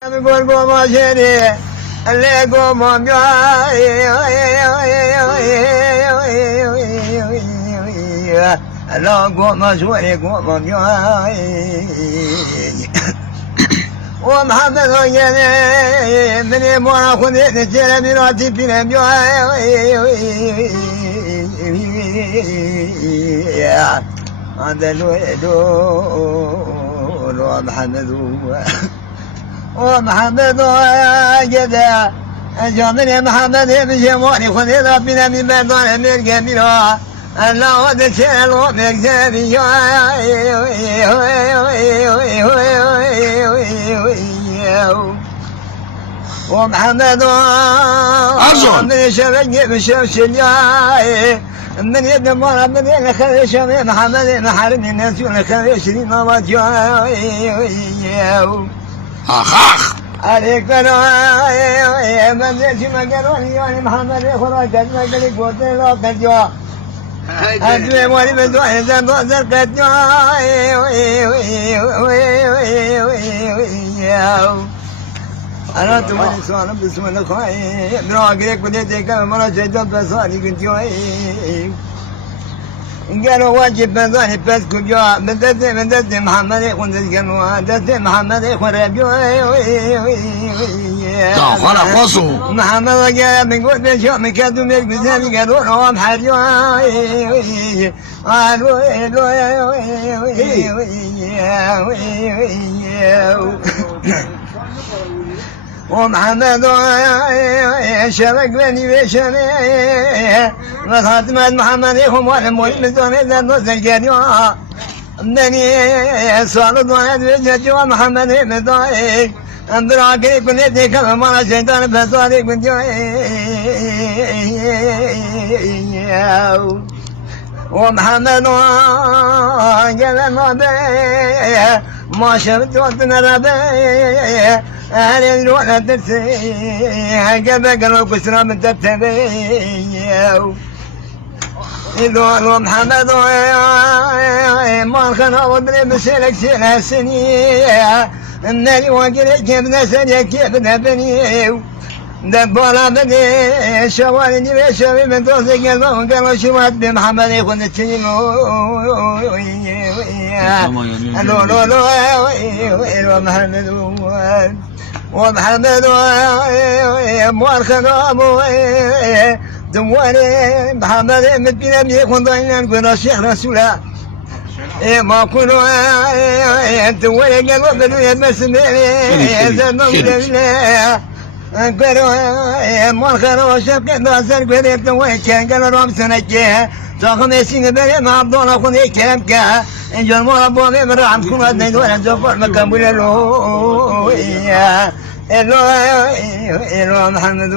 Gorgoma jere, le goma mya, la goma jore goma mya. O Muhammad yene, mene mora khune jere mirati pine mya. Andalo edo, lo Muhammadu. ومحمد جدا جامل محمد بجمالي خذ ربنا من بدر من جميلها الله ودشل ومكتبي ومحمد من شبك بشمس الجاي من يد مرة من يد خليش محمد محارم الناس يخليش لي ما آخ عليك بنا من زي ما قالوا لي محمد خراج ما قال لك ولا قد أجل مولي من دعاء زر قد أنا تمني سؤال بسم الله خير من أقرأ كل ذيك مرة جدا بسالي كنت قالوا واجب بذاني بس كجوا من دد محمد يكون ذكروا دد محمد يكون ربيو خلا قصو محمد قال من قول بشو مكادو ميك بزاني قالوا نوام حريو ومحمد شبك بني بشمي وخاتم محمد يخم والمولد دون إذا نزل مني صالد واحد بجد محمد مضايق أمبراكي كنتي كما مرة شيطان بصاري كنت ومحمد جل ما ما شفت وطن ربي أهل الولا ترسي هجبك لو كسرى من تتبي إذا محمد ما خنا وبني بسلك سنة سنية النبي وقري كيف نسني كيف نبني دبولا بدي شوالي بشوي من توسق البون قالوا شوات بمحمد يكون التنين لو لو لو محمد ومحمد والخرام دواني محمد مدينة يكون ضينا نقول الشيخ رسولا ما كنوا دواني قالوا بدو يتمسني زلمة قالوا مالخرام شبك ناصر قريب دواني كان قالوا رام سنجيه تاخذ يسين بني ما عبدون أخذ يكلم كه إن جل ما بومي من رحم كل هذا يدور زفر مكان بولا له إلو محمد